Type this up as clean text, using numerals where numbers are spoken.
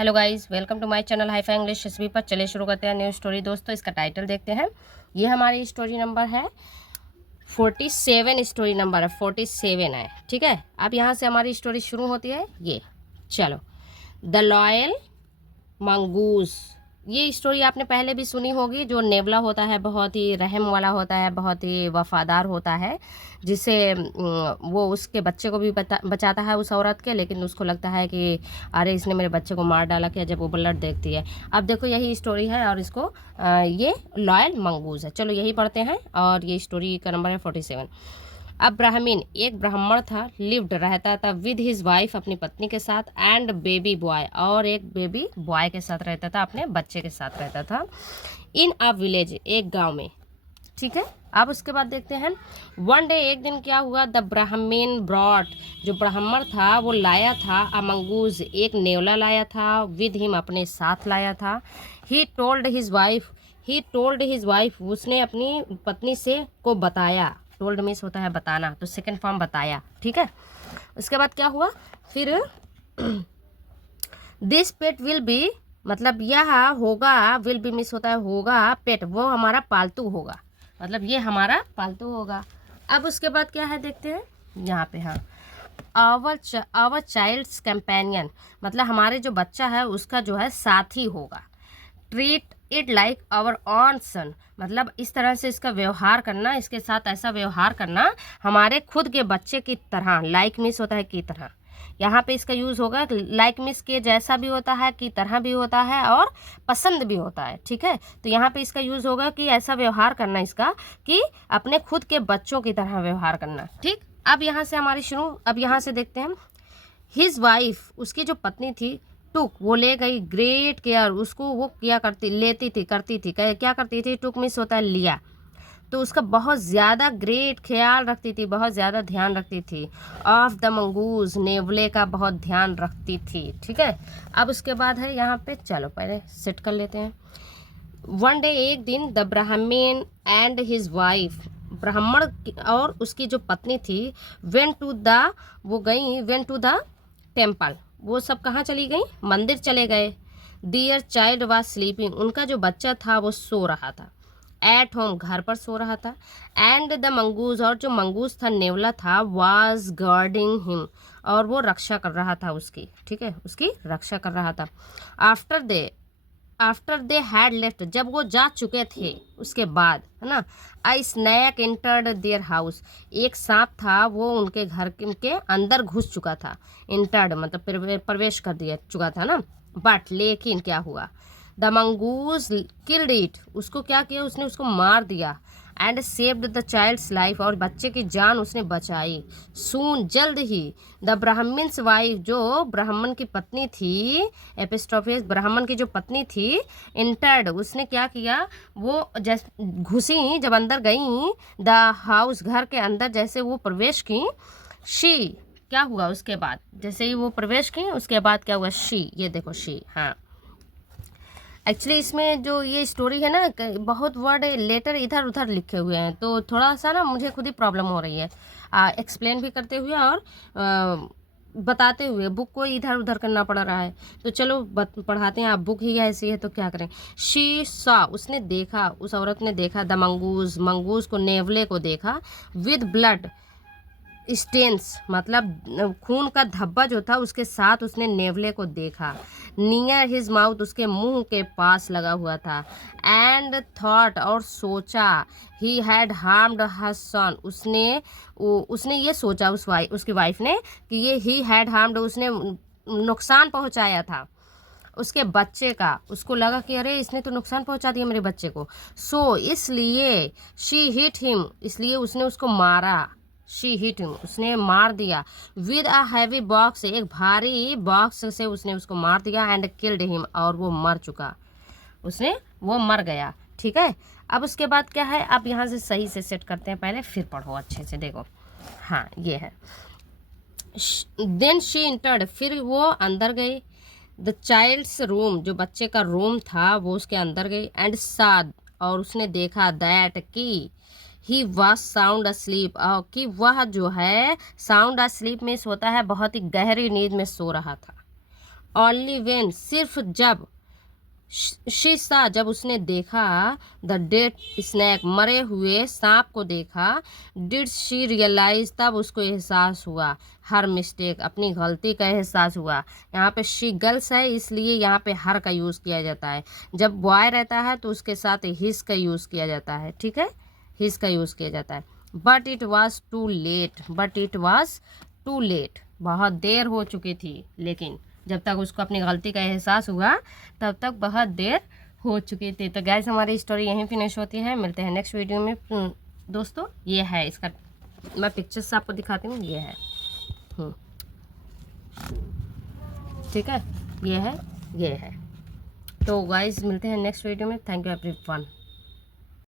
Hello guys, welcome to my channel hi fi English SB पर। चलिए शुरू करते हैं न्यू स्टोरी। दोस्तों, इसका टाइटल देखते हैं। ये हमारी स्टोरी नंबर है 47। स्टोरी नंबर है 47 है, ठीक है। अब यहाँ से हमारी स्टोरी शुरू होती है। ये चलो, द लॉयल मंगूस। ये स्टोरी आपने पहले भी सुनी होगी। जो नेवला होता है बहुत ही रहम वाला होता है, बहुत ही वफादार होता है, जिसे वो उसके बच्चे को भी बचाता है उस औरत के। लेकिन उसको लगता है कि अरे इसने मेरे बच्चे को मार डाला क्या, जब वो ब्लड देखती है। अब देखो यही स्टोरी है और इसको ये लॉयल मंगूस है। चलो यही पढ़ते हैं। और ये स्टोरी का नंबर है 47। अब ब्राह्मीण, एक ब्राह्मण था, लिव्ड रहता था विद हिज वाइफ, अपनी पत्नी के साथ, एंड बेबी बॉय, और एक बेबी बॉय के साथ रहता था, अपने बच्चे के साथ रहता था, इन अ विलेज, एक गांव में, ठीक है। अब उसके बाद देखते हैं। वन डे, एक दिन क्या हुआ, द ब्राह्मीण ब्रॉट, जो ब्राह्मण था वो लाया था अ मंगूज, एक नेवला लाया था, विद हिम, अपने साथ लाया था। ही टोल्ड हिज वाइफ, उसने अपनी पत्नी से को बताया। टोल्ड मीन्स होता है बताना, तो सेकंड फॉर्म बताया, ठीक है। उसके बाद क्या हुआ फिर, दिस पेट विल बी, मतलब यह होगा, विल बी मीन्स होता है होगा, पेट वो हमारा पालतू होगा, मतलब ये हमारा पालतू होगा। अब उसके बाद क्या है देखते हैं यहाँ पे। हाँ, आवर चाइल्ड्स कंपेनियन, मतलब हमारे जो बच्चा है उसका जो है साथी होगा। Treat it like our own son, मतलब इस तरह से इसका व्यवहार करना, इसके साथ ऐसा व्यवहार करना हमारे खुद के बच्चे की तरह। लाइक मिस होता है की तरह, यहाँ पे इसका यूज़ होगा। लाइक मिस के जैसा भी होता है, की तरह भी होता है, और पसंद भी होता है, ठीक है। तो यहाँ पे इसका यूज़ होगा कि ऐसा व्यवहार करना इसका, कि अपने खुद के बच्चों की तरह व्यवहार करना, ठीक। अब यहाँ से हमारी शुरू, अब यहाँ से देखते हैं। हिज वाइफ, उसकी जो पत्नी थी, टुक, वो ले गई, ग्रेट केयर, उसको वो क्या करती, लेती थी, करती थी, क्या करती थी, टुक मिस होता है लिया, तो उसका बहुत ज़्यादा ग्रेट ख्याल रखती थी, बहुत ज़्यादा ध्यान रखती थी। ऑफ द मंगूज, नेवले का बहुत ध्यान रखती थी, ठीक है। अब उसके बाद है यहाँ पे, चलो पहले सेट कर लेते हैं। वन डे, एक दिन, द ब्राह्मण एंड हिज वाइफ, ब्राह्मण और उसकी जो पत्नी थी, वेंट टू द, वो गई, वेंट टू द टेम्पल, वो सब कहाँ चली गई, मंदिर चले गए। डियर चाइल्ड वाज स्लीपिंग, उनका जो बच्चा था वो सो रहा था। एट होम, घर पर सो रहा था। एंड द मंगूज, और जो मंगूज था, नेवला था, वाज गार्डिंग हिम, और वो रक्षा कर रहा था उसकी, ठीक है, उसकी रक्षा कर रहा था। आफ्टर दे हैड लेफ्ट, जब वो जा चुके थे उसके बाद, है ना। आई स्नैक एंटर्ड देयर हाउस, एक सांप था वो उनके घर के अंदर घुस चुका था। एंटर्ड मतलब प्रवेश कर दिया चुका था ना। बट लेकिन क्या हुआ, द मंगूज किल्ड इट, उसको क्या किया, उसने उसको मार दिया। And saved the child's life, और बच्चे की जान उसने बचाई। सून, जल्द ही, द ब्राह्मण्स वाइफ, जो ब्राह्मण की पत्नी थी, एपिस्ट्रोफिस, ब्राह्मण की जो पत्नी थी, इंटर्ड, उसने क्या किया, वो जैसे घुसी, जब अंदर गई, द हाउस, घर के अंदर जैसे वो प्रवेश की, शी, क्या हुआ उसके बाद, जैसे ही वो प्रवेश की उसके बाद क्या हुआ, शी, ये देखो शी। हाँ, एक्चुअली इसमें जो ये स्टोरी है ना, बहुत वर्ड लेटर इधर उधर लिखे हुए हैं, तो थोड़ा सा ना मुझे खुद ही प्रॉब्लम हो रही है एक्सप्लेन भी करते हुए और बताते हुए। बुक को इधर उधर करना पड़ रहा है, तो चलो पढ़ाते हैं। आप बुक ही ऐसी है तो क्या करें। शी सा, उसने देखा, उस औरत ने देखा, द मंगूज, मंगूज को, नेवले को देखा, विद ब्लड स्टेन्स, मतलब खून का धब्बा जो था उसके साथ उसने नेवले को देखा। नियर हिज माउथ, उसके मुंह के पास लगा हुआ था। एंड थॉट, और सोचा, ही हैड हार्म्ड हर सन, उसने ये सोचा, उसकी वाइफ ने, कि ये ही हैड हार्म्ड, उसने नुकसान पहुंचाया था उसके बच्चे का। उसको लगा कि अरे इसने तो नुकसान पहुंचा दिया मेरे बच्चे को। सो इसलिए, शी हिट हिम, इसलिए उसने उसको मारा। शी हिट हिम, उसने मार दिया। विद अ हैवी बॉक्स, एक भारी बॉक्स से उसने उसको मार दिया। एंड किल्ड हिम, और वो मर चुका, वो मर गया, ठीक है। अब उसके बाद क्या है, अब यहाँ से सही से सेट करते हैं, पहले फिर पढ़ो अच्छे से, देखो। हाँ, ये है। देन शी इंटर्ड, फिर वो अंदर गई। द चाइल्ड्स रूम, जो बच्चे का रूम था वो उसके अंदर गई। एंड साद, और उसने देखा, दैट की, ही वॉज साउंड अस्लीप, कि वह जो है साउंड अस्लीप में होता है बहुत ही गहरी नींद में सो रहा था। ओनली वेन, सिर्फ जब, शी सा, जब उसने देखा, द डेड स्नैक, मरे हुए सांप को देखा, डिड शी रियलाइज, तब उसको एहसास हुआ, हर मिस्टेक, अपनी गलती का एहसास हुआ। यहाँ पे शी गर्ल्स है इसलिए यहाँ पे हर का यूज़ किया जाता है। जब बॉय रहता है तो उसके साथ हिज का यूज़ किया जाता है, ठीक है, हिज का यूज़ किया जाता है। But it was too late, but it was too late, बहुत देर हो चुकी थी, लेकिन जब तक उसको अपनी गलती का एहसास हुआ तब तक बहुत देर हो चुकी थी। तो गैस हमारी स्टोरी यहीं फिनिश होती है, मिलते हैं नेक्स्ट वीडियो में। दोस्तों ये है इसका, मैं पिक्चर्स आपको दिखाती हूँ, ये है, ठीक है, ये है, ये है। तो गाइस मिलते हैं नेक्स्ट वीडियो में। Thank you everyone.